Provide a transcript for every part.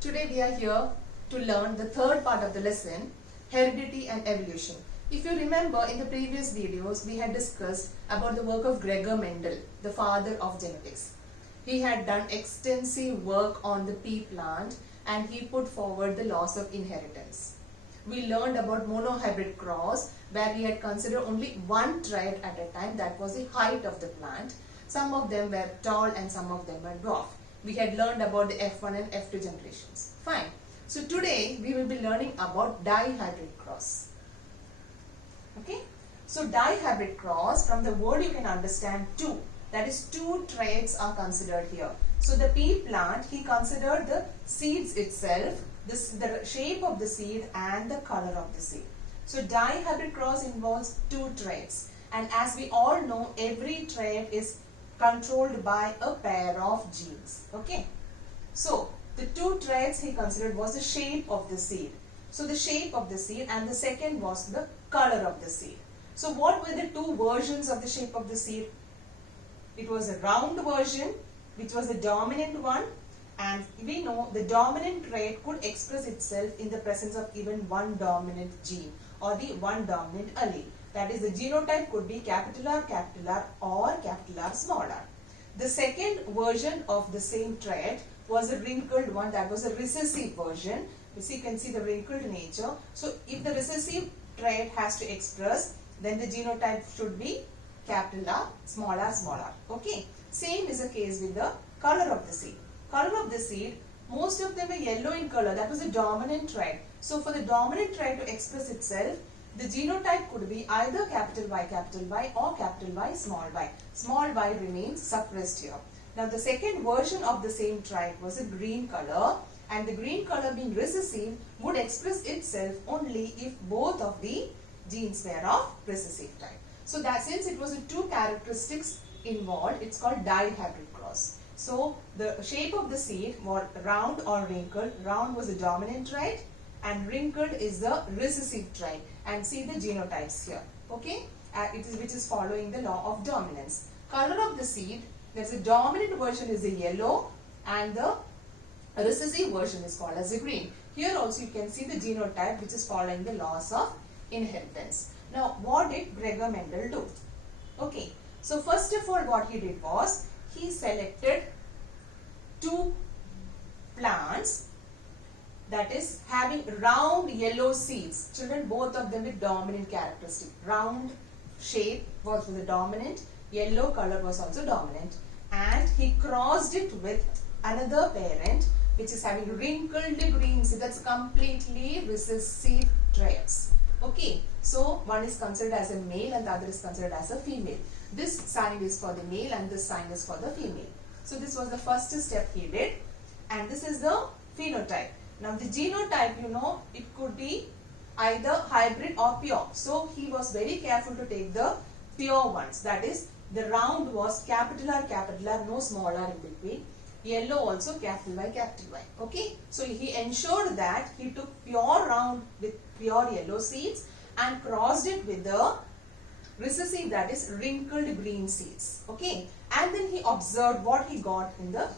Today we are here to learn the third part of the lesson, Heredity and Evolution. If you remember, in the previous videos we had discussed about the work of Gregor Mendel, the father of genetics. He had done extensive work on the pea plant and he put forward the laws of inheritance. We learned about monohybrid cross, where we had considered only one trait at a time, that was the height of the plant. Some of them were tall and some of them were dwarf. We had learned about the F1 and F2 generations. Fine. So today we will be learning about dihybrid cross. Okay. So dihybrid cross, from the word you can understand two. That is, two traits are considered here. So the pea plant, he considered the seeds itself, the shape of the seed and the color of the seed. So dihybrid cross involves two traits, and as we all know, every trait is controlled by a pair of genes. Okay. So the two traits he considered was the shape of the seed. So the shape of the seed, and the second was the color of the seed. So what were the two versions of the shape of the seed? It was a round version, which was the dominant one, and we know the dominant trait could express itself in the presence of even one dominant gene or the one dominant allele. That is, the genotype could be capital R or capital R small r. The second version of the same trait was a wrinkled one, that was a recessive version. You can see the wrinkled nature. So if the recessive trait has to express, then the genotype should be capital R, small r. Okay. Same is the case with the color of the seed. Color of the seed, most of them were yellow in color. That was a dominant trait. So for the dominant trait to express itself, the genotype could be either capital Y or capital Y. Small y remains suppressed here. Now the second version of the same trait was a green color, and the green color, being recessive, would express itself only if both of the genes were of recessive type. So that, since it was two characteristics involved, it's called dihybrid cross. So the shape of the seed was round or wrinkled. Round was the dominant trait and wrinkled is the recessive trait. And see the genotypes here. Okay, which is following the law of dominance. Color of the seed, there's a dominant version is the yellow and the recessive version is called as a green. Here also you can see the genotype, which is following the laws of inheritance. Now what did Gregor Mendel do? Okay, so first of all what he did was, he selected two plants, that is having round yellow seeds. Children, both of them with dominant characteristic. Round shape was the dominant, yellow color was also dominant, and he crossed it with another parent which is having wrinkled green. See, that's completely recessive traits. Okay, so one is considered as a male and the other is considered as a female. This sign is for the male and this sign is for the female. So this was the first step he did, and this is the phenotype. Now the genotype, you know, it could be either hybrid or pure. So he was very careful to take the pure ones. That is, the round was capital R, no small r in between. Yellow also capital Y. Okay. So he ensured that he took pure round with pure yellow seeds and crossed it with the recessive, that is wrinkled green seeds. Okay. And then he observed what he got in the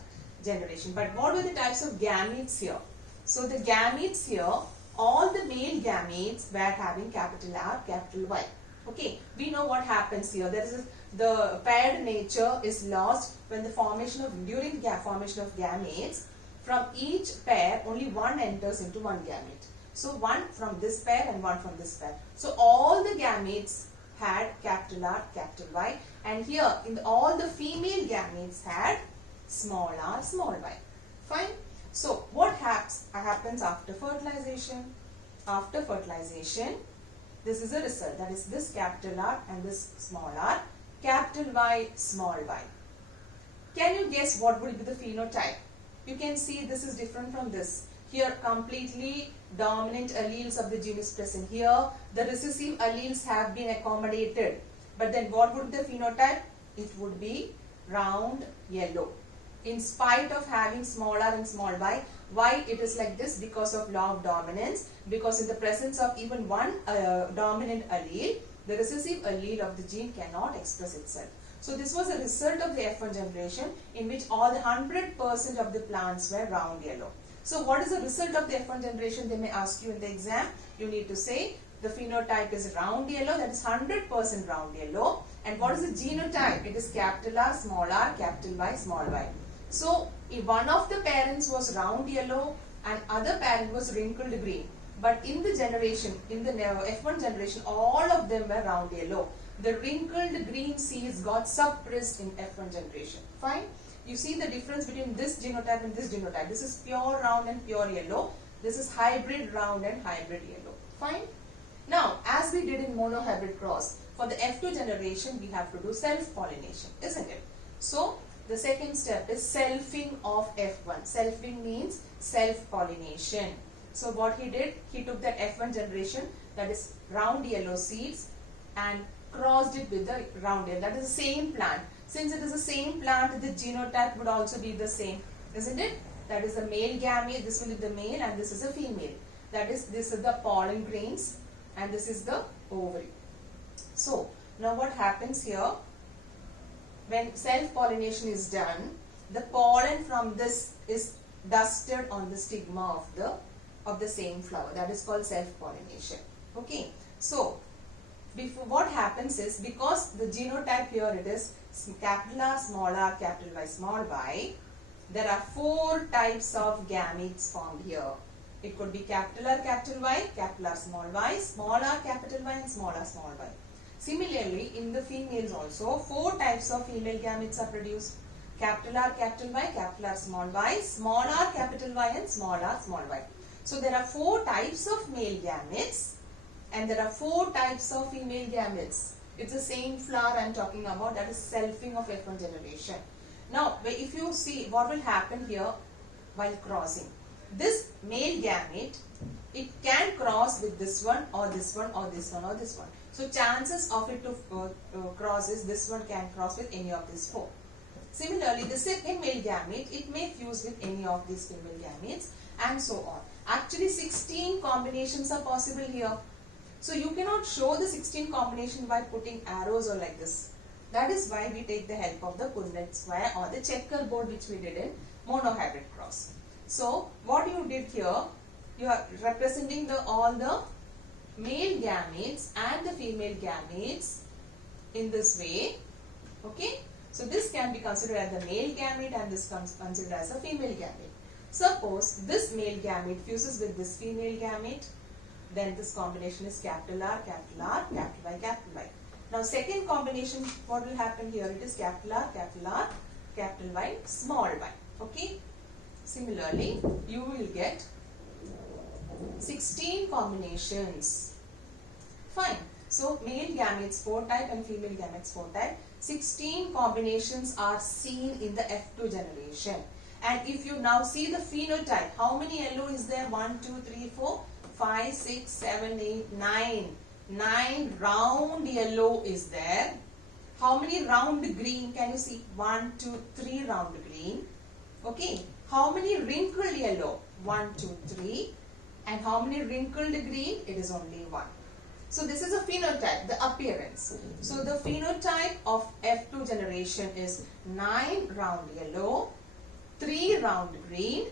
generation. But what were the types of gametes here? So the gametes here, all the male gametes were having capital R, capital Y. Okay, we know what happens here. There is the paired nature is lost when the during the formation of gametes, from each pair only one enters into one gamete. So one from this pair and one from this pair. So all the gametes had capital R, capital Y, and here in all the female gametes had small r, small y. Fine. So what happens after fertilization? After fertilization, this is a result, that is this capital R and this small r, capital Y, small y. Can you guess what will be the phenotype? You can see this is different from this. Here completely dominant alleles of the gene is present. Here the recessive alleles have been accommodated. But then what would be the phenotype? It would be round yellow. In spite of having small r and small y, why it is like this? Because of law of dominance. Because in the presence of even one dominant allele, the recessive allele of the gene cannot express itself. So this was a result of the F1 generation in which all the 100% of the plants were round yellow. So what is the result of the F1 generation? They may ask you in the exam. You need to say the phenotype is round yellow, that is 100% round yellow. And what is the genotype? It is capital R, capital Y, small y. So if one of the parents was round yellow and other parent was wrinkled green, but in the generation, in the F1 generation, all of them were round yellow. The wrinkled green seeds got suppressed in F1 generation. Fine. You see the difference between this genotype and this genotype. This is pure round and pure yellow. This is hybrid round and hybrid yellow. Fine. Now, as we did in monohybrid cross, for the F2 generation, we have to do self-pollination, isn't it? So, the second step is selfing of F1. Selfing means self-pollination. So, what he did, he took that F1 generation, that is round yellow seeds, and crossed it with the round yellow. That is the same plant. Since it is the same plant, the genotype would also be the same, isn't it? That is the male gamete, this will be the male, and this is a female. That is, this is the pollen grains, and this is the ovary. So, now what happens here, when self-pollination is done, the pollen from this is dusted on the stigma of the same flower. That is called self-pollination. Okay. So, before what happens is, because the genotype here it is capital R, capital Y, small y, there are 4 types of gametes formed here. It could be capital R, small y, capital Y, and small y. Similarly, in the females also, 4 types of female gametes are produced. Capital R, small r, capital Y, and small y. So, there are 4 types of male gametes and there are 4 types of female gametes. It's the same flower I am talking about, that is selfing of F1 generation. Now, if you see what will happen here while crossing. This male gamete, it can cross with this one or this one or this one or this one. So, chances of it to cross is this one can cross with any of these 4. Similarly, the second male gamete, it may fuse with any of these female gametes and so on. Actually, 16 combinations are possible here. So, you cannot show the 16 combination by putting arrows or like this. That is why we take the help of the Punnett square or the checkerboard which we did in monohybrid cross. So, what you did here, you are representing all the male gametes and the female gametes in this way. Okay. So, this can be considered as the male gamete and this comes considered as a female gamete. Suppose this male gamete fuses with this female gamete, then this combination is capital R, capital Y, capital Y. Now, second combination, what will happen here? It is capital R, capital Y, small y. Okay. Similarly, you will get 16 combinations. Fine. So, male gametes 4 type and female gametes 4 type. 16 combinations are seen in the F2 generation. And if you now see the phenotype, how many yellow is there? 1, 2, 3, 4, 5, 6, 7, 8, 9. 9 round yellow is there. How many round green can you see? 1, 2, 3 round green. Okay. How many wrinkled yellow? 1, 2, 3. And how many wrinkled green? It is only 1. So, this is a phenotype, the appearance. So, the phenotype of F2 generation is 9 round yellow, 3 round green,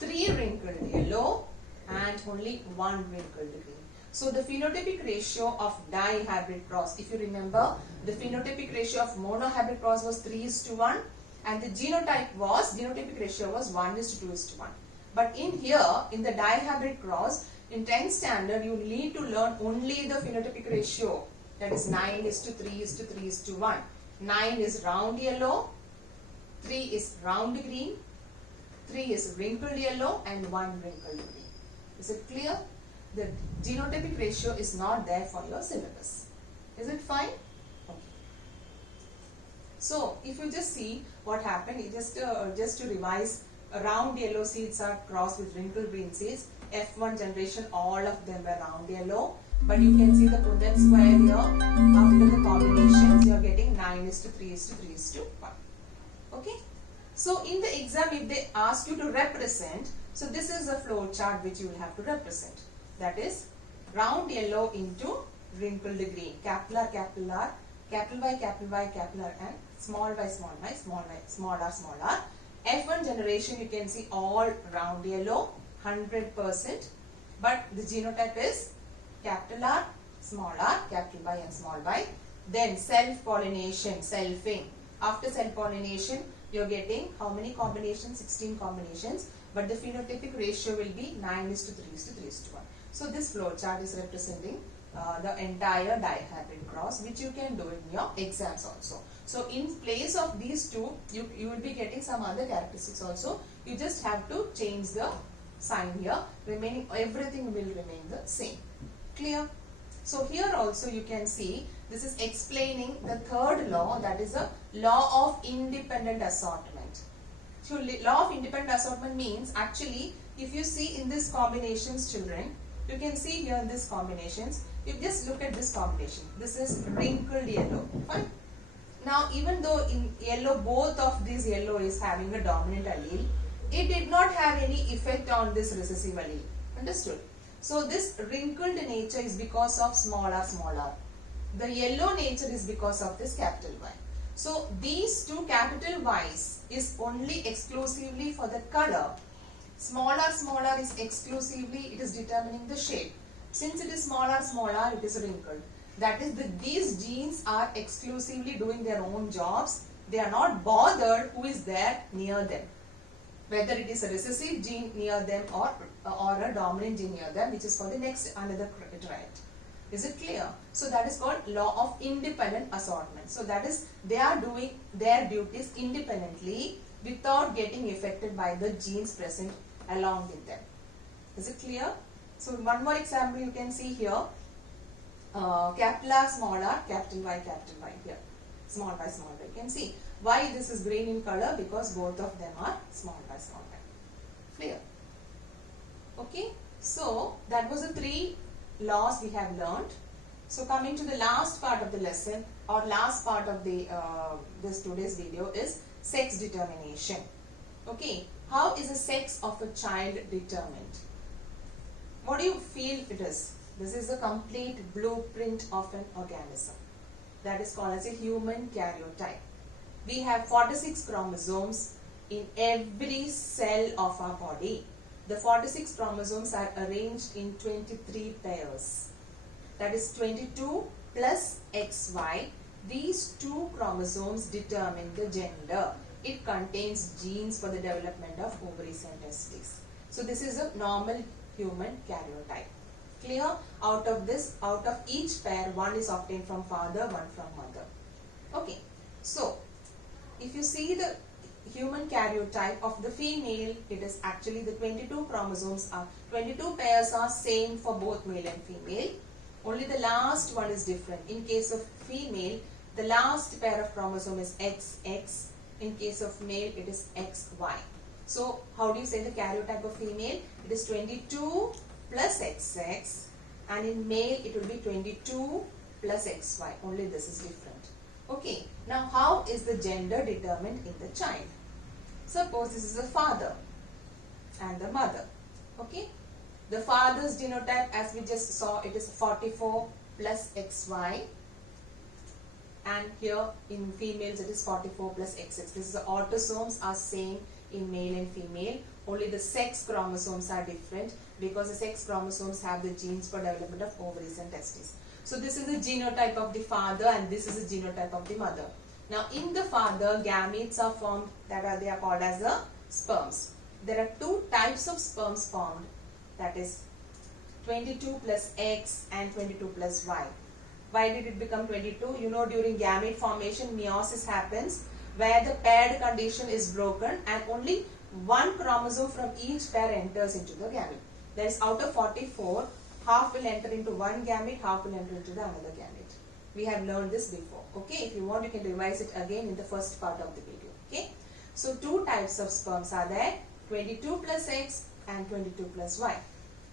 3 wrinkled yellow, and only 1 wrinkled green. So, the phenotypic ratio of dihybrid cross, if you remember, the phenotypic ratio of monohybrid cross was 3:1 and the genotypic ratio was 1:2:1. But in here, in the dihybrid cross, in 10th standard, you need to learn only the phenotypic ratio, that is 9:3:3:1. 9 is round yellow, 3 is round green, 3 is wrinkled yellow, and 1 wrinkled green. Is it clear? The genotypic ratio is not there for your syllabus. Is it fine? Okay. So, if you just see what happened, just to revise, round yellow seeds are crossed with wrinkled green seeds. F1 generation, all of them were round yellow. But you can see the Punnett square here. After the combinations, you are getting 9:3:3:1. Okay. So, in the exam, if they ask you to represent, so this is the flow chart which you will have to represent. That is round yellow into wrinkled green. Capital R, capital Y, capital R, and small y, small r. F1 generation you can see all round yellow, 100%, but the genotype is capital R, small r, capital Y and small y. Then self-pollination, selfing. After self-pollination, you are getting how many combinations? 16 combinations, but the phenotypic ratio will be 9:3:3:1. So this flow chart is representing the entire dihybrid cross, which you can do in your exams also. So in place of these two, you will be getting some other characteristics also. You just have to change the sign here. Remaining everything will remain the same. Clear? So here also you can see this is explaining the third law, that is a law of independent assortment. So law of independent assortment means actually if you see in this combinations, children, you can see here in this combinations, you just look at this combination. This is wrinkled yellow. Fine. Now even though in yellow both of these yellow is having a dominant allele, it did not have any effect on this recessive allele. Understood? So this wrinkled nature is because of small r. The yellow nature is because of this capital Y. So these two capital Y's is only exclusively for the color. Small r is exclusively, it is determining the shape. Since it is small r, it is wrinkled. That is, these genes are exclusively doing their own jobs. They are not bothered who is there near them. Whether it is a recessive gene near them or a dominant gene near them, which is for the next another trait. Is it clear? So that is called law of independent assortment. So that is, they are doing their duties independently without getting affected by the genes present along with them. Is it clear? So one more example you can see here. Capital R, small r, capital Y here. Small y. You can see why this is green in color, because both of them are small y. Clear? Okay. So that was the three laws we have learned. So coming to the last part of the lesson, or last part of the this today's video is sex determination. Okay. How is the sex of a child determined? What do you feel it is? This is a complete blueprint of an organism. That is called as a human karyotype. We have 46 chromosomes in every cell of our body. The 46 chromosomes are arranged in 23 pairs. That is 22 plus XY. These two chromosomes determine the gender. It contains genes for the development of ovaries and testes. So this is a normal human karyotype. Clear? Out of each pair, one is obtained from father, one from mother. Okay. So if you see the human karyotype of the female, it is actually the 22 chromosomes are 22 pairs are same for both male and female. Only the last one is different. In case of female, the last pair of chromosome is XX. In case of male, it is XY. So how do you say the karyotype of female? It is 22 plus XX, and in male it will be 22 plus XY. Only this is different. Okay. Now how is the gender determined in the child? Suppose this is the father and the mother. Okay. The father's genotype, as we just saw, it is 44 plus XY, and here in females it is 44 plus XX. This is the autosomes are same in male and female. Only the sex chromosomes are different, because the sex chromosomes have the genes for development of ovaries and testes. So this is the genotype of the father, and this is the genotype of the mother. Now in the father, gametes are formed, they are called as the sperms. There are two types of sperms formed, that is 22 plus X and 22 plus Y. Why did it become 22? You know, during gamete formation, meiosis happens, where the paired condition is broken and only one chromosome from each pair enters into the gamete. That is, out of 44, half will enter into one gamete, half will enter into the another gamete. We have learned this before. Okay, if you want, you can revise it again in the first part of the video. Okay, so two types of sperms are there, 22 plus X and 22 plus Y.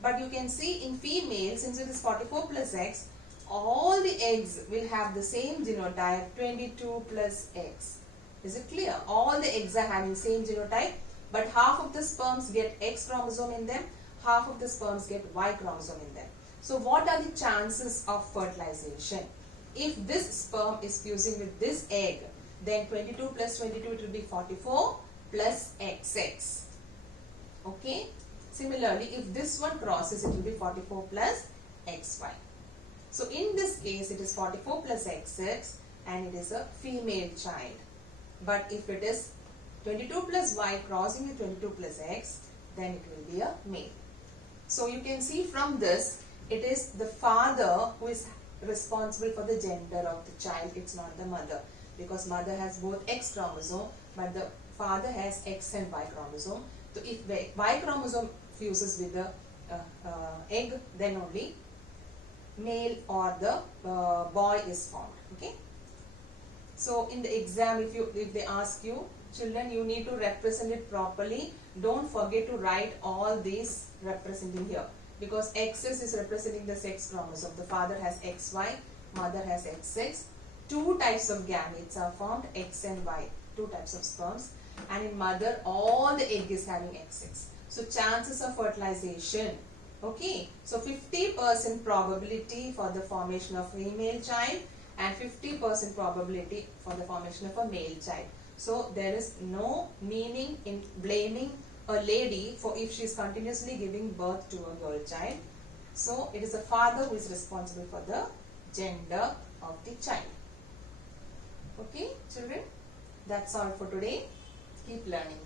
But you can see in female, since it is 44 plus X, all the eggs will have the same genotype, 22 plus X. Is it clear? All the eggs are having same genotype, but half of the sperms get X chromosome in them, half of the sperms get Y chromosome in them. So what are the chances of fertilization? If this sperm is fusing with this egg, then 22 plus 22 it will be 44, plus XX. Okay. Similarly, if this one crosses, it will be 44 plus XY. So in this case, it is 44 plus XX and it is a female child. But if it is 22 plus Y crossing with 22 plus X, then it will be a male. So you can see from this, it is the father who is responsible for the gender of the child. It's not the mother, because mother has both X chromosome, but the father has X and Y chromosome. So if the Y chromosome fuses with the egg, then only male or the boy is formed. Okay. So in the exam, if they ask you, children, you need to represent it properly. Don't forget to write all these representing here, because XX is representing the sex chromosome. The father has XY, mother has XX. Two types of gametes are formed, X and Y. Two types of sperms. And in mother, all the egg is having XX. So chances of fertilization, okay. So 50% probability for the formation of female child and 50% probability for the formation of a male child. So there is no meaning in blaming a lady for if she is continuously giving birth to a girl child. So it is the father who is responsible for the gender of the child. Okay, children, that's all for today. Keep learning.